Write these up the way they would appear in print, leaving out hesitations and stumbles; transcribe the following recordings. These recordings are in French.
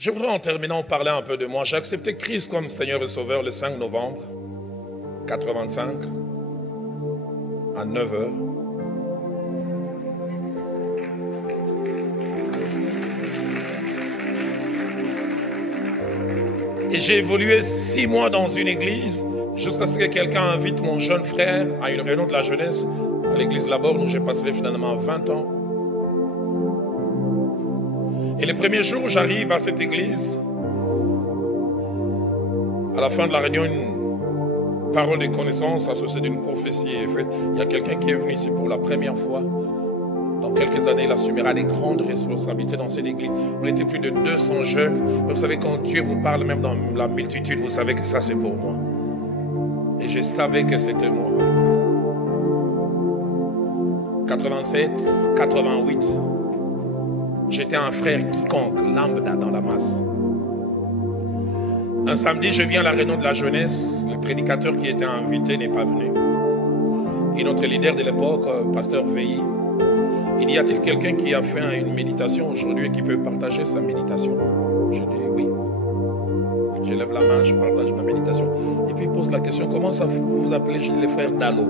Je voudrais en terminant parler un peu de moi. J'ai accepté Christ comme Seigneur et Sauveur le 5 novembre 85 à 9 h. Et j'ai évolué 6 mois dans une église jusqu'à ce que quelqu'un invite mon jeune frère à une réunion de la jeunesse à l'église Laborne où j'ai passé finalement 20 ans. Et le premier jour où j'arrive à cette église, à la fin de la réunion, une parole de connaissance associée d'une prophétie est faite. Il y a quelqu'un qui est venu ici pour la première fois. Dans quelques années, il assumera des grandes responsabilités dans cette église. On était plus de 200 jeunes. Vous savez, quand Dieu vous parle, même dans la multitude, vous savez que ça, c'est pour moi. Et je savais que c'était moi. 87, 88, j'étais un frère quiconque, lambda dans la masse. Un samedi, je viens à la réunion de la jeunesse. Le prédicateur qui était invité n'est pas venu. Et notre leader de l'époque, pasteur Veilly, il dit, y a-t-il quelqu'un qui a fait une méditation aujourd'hui et qui peut partager sa méditation? Je dis oui. Je lève la main, je partage ma méditation. Et puis il pose la question, comment ça vous vous appelez? Je dis les frères Dalo.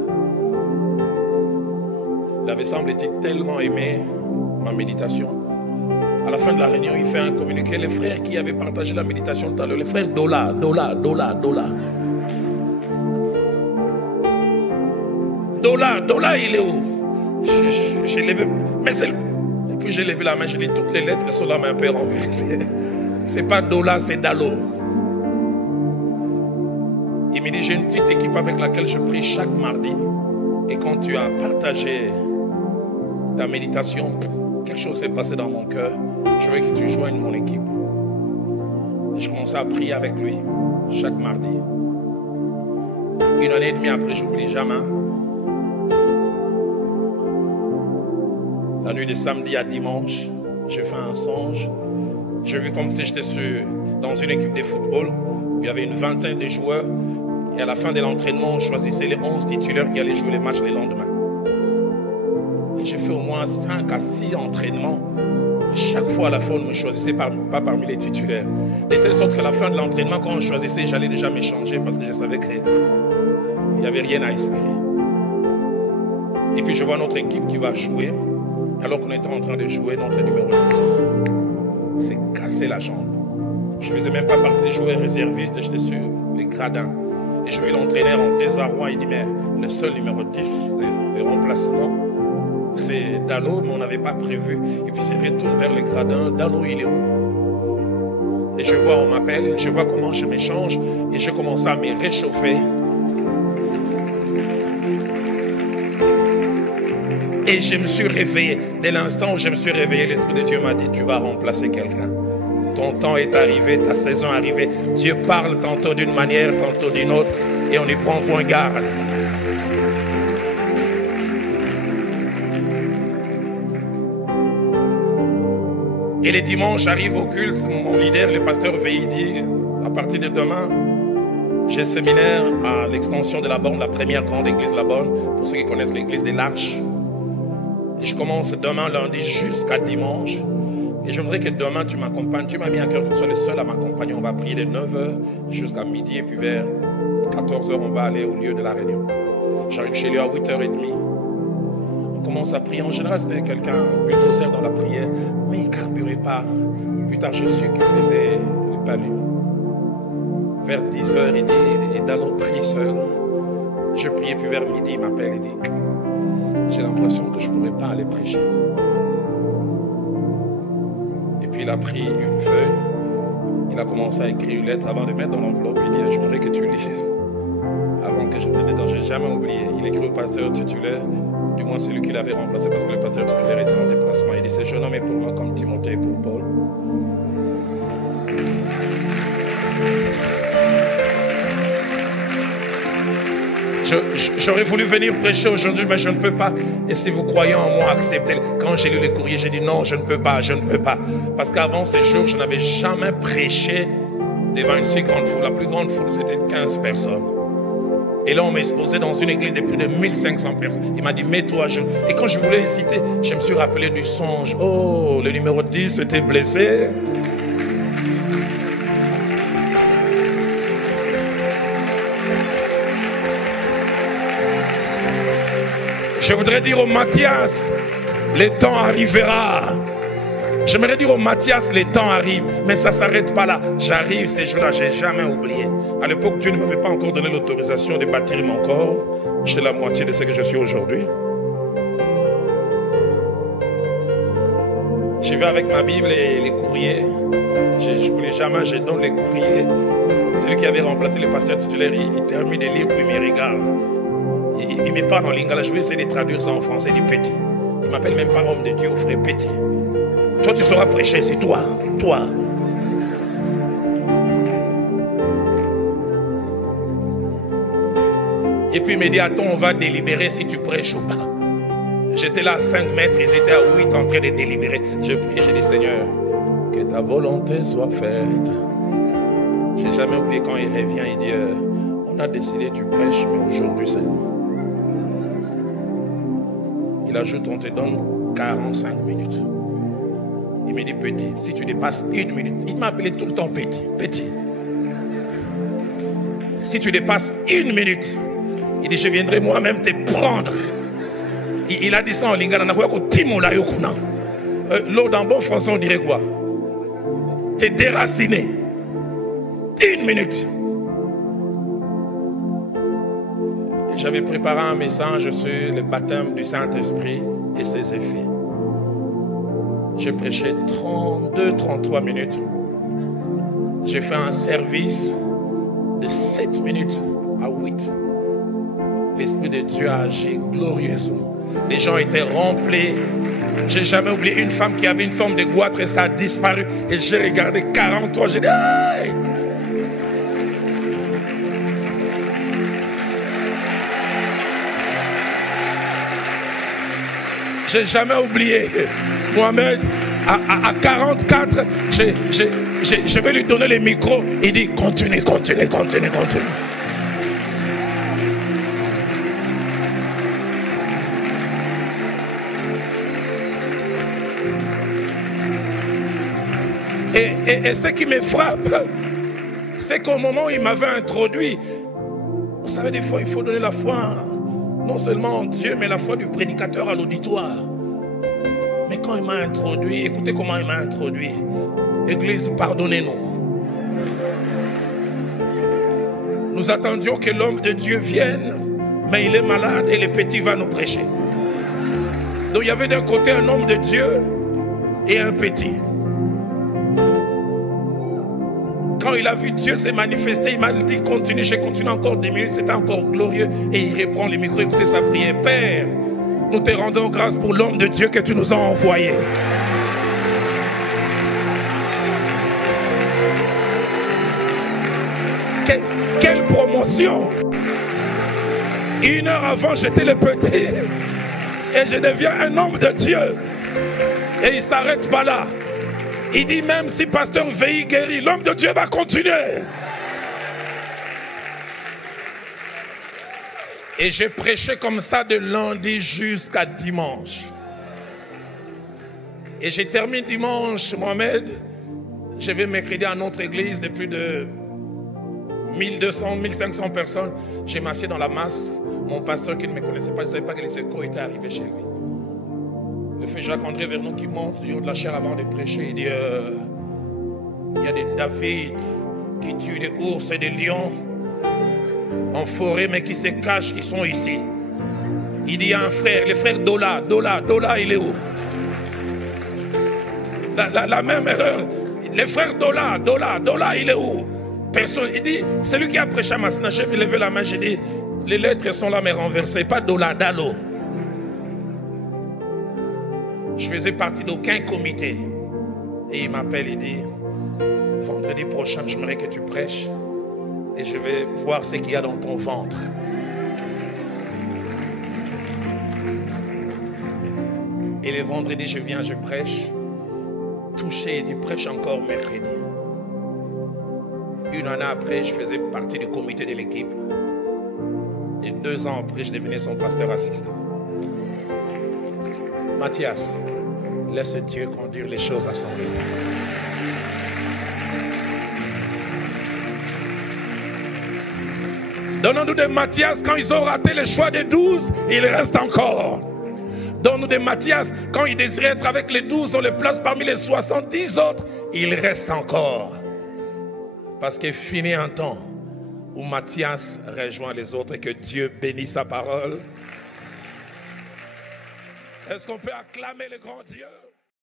Il avait semble-t-il tellement aimé ma méditation. À la fin de la réunion, il fait un communiqué. Les frères qui avaient partagé la méditation tout à l'heure, les frères Dola. Dola, il est où? J'ai levé, mais c'est... Et puis j'ai levé la main, j'ai dit toutes les lettres sont là, mais un peu renversées. C'est pas Dola, c'est Dalo. Il me dit, j'ai une petite équipe avec laquelle je prie chaque mardi. Et quand tu as partagé ta méditation, quelque chose s'est passé dans mon cœur. Je veux que tu joignes mon équipe. Et je commençais à prier avec lui chaque mardi. 1 année et demie après, j'oublie jamais. La nuit de samedi à dimanche, j'ai fait un songe. J'ai vu comme si j'étais dans une équipe de football où il y avait une vingtaine de joueurs. Et à la fin de l'entraînement, on choisissait les 11 titulaires qui allaient jouer les matchs le lendemain. Et j'ai fait au moins 5 à 6 entraînements. Et chaque fois, à la fin, on ne me choisissait pas parmi les titulaires. De telle sorte qu'à la fin de l'entraînement, quand on choisissait, j'allais déjà m'échanger parce que je savais qu'il n'y avait rien à espérer. Et puis je vois notre équipe qui va jouer. Alors qu'on était en train de jouer, notre numéro 10 s'est cassé la jambe. Je ne faisais même pas partie des joueurs réservistes, j'étais sur les gradins. Et je vis l'entraîneur en désarroi, il dit, mais le seul numéro 10, le remplacement, c'est Dalo, mais on n'avait pas prévu. Et puis il se retourne vers les gradins, Dalo, il est où? Et je vois, on m'appelle, je vois comment je m'échange, et je commence à me réchauffer. Et je me suis réveillé. Dès l'instant où je me suis réveillé, l'Esprit de Dieu m'a dit, tu vas remplacer quelqu'un. Ton temps est arrivé, ta saison est arrivée. Dieu parle tantôt d'une manière, tantôt d'une autre. Et on y prend point garde. Et les dimanches arrivent au culte. Mon leader, le pasteur Veilly, dit, à partir de demain, j'ai séminaire à l'extension de la Borne, la première grande église de la Borne, pour ceux qui connaissent l'église des Larches. Et je commence demain, lundi, jusqu'à dimanche. Et je voudrais que demain, tu m'accompagnes. Tu m'as mis à cœur que tu sois le seul à m'accompagner. On va prier de 9 h jusqu'à midi. Et puis vers 14 h, on va aller au lieu de la réunion. J'arrive chez lui à 8 h 30. On commence à prier. En général, c'était quelqu'un bulldozer dans la prière. Mais il ne carburait pas. Plus tard, je suis qu'il faisait le palu. Vers 10 h, il dit, et Dalo prie seul. Je priais, puis vers midi, il m'appelle et dit, j'ai l'impression que je ne pourrais pas aller prêcher. Et puis il a pris une feuille, il a commencé à écrire une lettre avant de mettre dans l'enveloppe. Il dit, j'aimerais que tu lises avant que je ne te dérange. Je n'ai jamais oublié. Il écrit au pasteur titulaire, du moins celui qui l'avait remplacé parce que le pasteur titulaire était en déplacement. Il dit, ce jeune homme est pour moi comme Timothée pour Paul. J'aurais voulu venir prêcher aujourd'hui, mais je ne peux pas. Et si vous croyez en moi, acceptez-le. Quand j'ai lu le courrier, j'ai dit non, je ne peux pas, je ne peux pas. Parce qu'avant ces jours, je n'avais jamais prêché devant une si grande foule. La plus grande foule, c'était 15 personnes. Et là, on m'a exposé dans une église de plus de 1500 personnes. Il m'a dit, mets-toi à genoux. Et quand je voulais hésiter, je me suis rappelé du songe. Oh, le numéro 10 était blessé. Je voudrais dire au Mathias, le temps arrivera. J'aimerais dire au Mathias, le temps arrive, mais ça ne s'arrête pas là. J'arrive ces jours-là, je n'ai jamais oublié. À l'époque, Dieu ne m'avait pas encore donné l'autorisation de bâtir mon corps. J'étais la moitié de ce que je suis aujourd'hui. Je vais avec ma Bible et les courriers. Je ne voulais jamais, je donne les courriers. Celui qui avait remplacé le pasteur titulaire, il termine de lire, puis il me regarde. Il me parle en lingala, je vais essayer de traduire ça en français, il dit petit. Il ne m'appelle même pas homme de Dieu, frère petit. Toi, tu sauras prêcher, c'est toi, toi. Et puis il me dit, attends, on va délibérer si tu prêches ou pas. J'étais là à 5 mètres, ils étaient à 8 en train de délibérer. Je prie, j'ai dit, Seigneur, que ta volonté soit faite. Je n'ai jamais oublié quand il revient, il dit, on a décidé, tu prêches, mais aujourd'hui c'est moi. Il ajoute, on te donne 45 minutes. Il me dit, petit, si tu dépasses 1 minute, il m'a appelé tout le temps petit, petit. Si tu dépasses 1 minute, il dit, je viendrai moi-même te prendre. Il a dit ça en lingala. L'eau dans bon français, on dirait quoi? T'es déraciné. 1 minute. J'avais préparé un message sur le baptême du Saint-Esprit et ses effets. J'ai prêché 32-33 minutes. J'ai fait un service de 7 minutes à 8. L'Esprit de Dieu a agi glorieusement. Les gens étaient remplis. J'ai jamais oublié une femme qui avait une forme de goitre et ça a disparu. Et j'ai regardé 43. J'ai dit, aïe! J'ai jamais oublié. Mohamed, à 44, je vais lui donner le micro. Il dit, continue, continue, continue, continue. Et ce qui me frappe, c'est qu'au moment où il m'avait introduit, vous savez, des fois, il faut donner la foi, non seulement en Dieu, mais la foi du prédicateur à l'auditoire. Mais quand il m'a introduit, écoutez comment il m'a introduit. Église, pardonnez-nous. Nous attendions que l'homme de Dieu vienne, mais il est malade et le petit va nous prêcher. Donc il y avait d'un côté un homme de Dieu et un petit. Quand il a vu Dieu se manifester, il m'a dit continue, j'ai continué encore 10 minutes, c'était encore glorieux. Et il reprend le micro, écoutez sa prière. Père, nous te rendons grâce pour l'homme de Dieu que tu nous as envoyé. Quelle promotion! 1 heure avant, j'étais le petit. Et je deviens un homme de Dieu. Et il ne s'arrête pas là. Il dit même si pasteur Veille guérit, l'homme de Dieu va continuer. Et j'ai prêché comme ça de lundi jusqu'à dimanche. Et j'ai terminé dimanche, Mohamed. Je vais mercredi à notre église de plus de 1200, 1500 personnes. J'ai m'assieds dans la masse. Mon pasteur qui ne me connaissait pas, il ne savait pas que les secours étaient arrivés chez lui. Le fait Jacques-André Vernon qui monte du haut de la chair avant de prêcher, il dit il y a des David qui tuent des ours et des lions en forêt, mais qui se cachent, qui sont ici. Il dit il y a un frère, le frère Dola, il est où? La même erreur. Le frère Dola, il est où? Personne. Il dit, c'est lui qui a prêché à Massina. J'ai levé la main, j'ai dit, les lettres sont là mais renversées, pas Dola, Dalo. Je faisais partie d'aucun comité. Et il m'appelle, il dit, vendredi prochain, j'aimerais que tu prêches. Et je vais voir ce qu'il y a dans ton ventre. Et le vendredi, je viens, je prêche. Touché, il dit, prêche encore mercredi. 1 année après, je faisais partie du comité de l'équipe. Et 2 ans après, je devenais son pasteur assistant. Mathias, laisse Dieu conduire les choses à son rythme. Donnons-nous des Matthias quand ils ont raté le choix des 12, il reste encore. Donne-nous des Matthias quand ils désiraient être avec les 12, on les place parmi les 70 autres, il reste encore. Parce qu'il finit un temps où Matthias rejoint les autres et que Dieu bénisse sa parole. Est-ce qu'on peut acclamer le grand Dieu?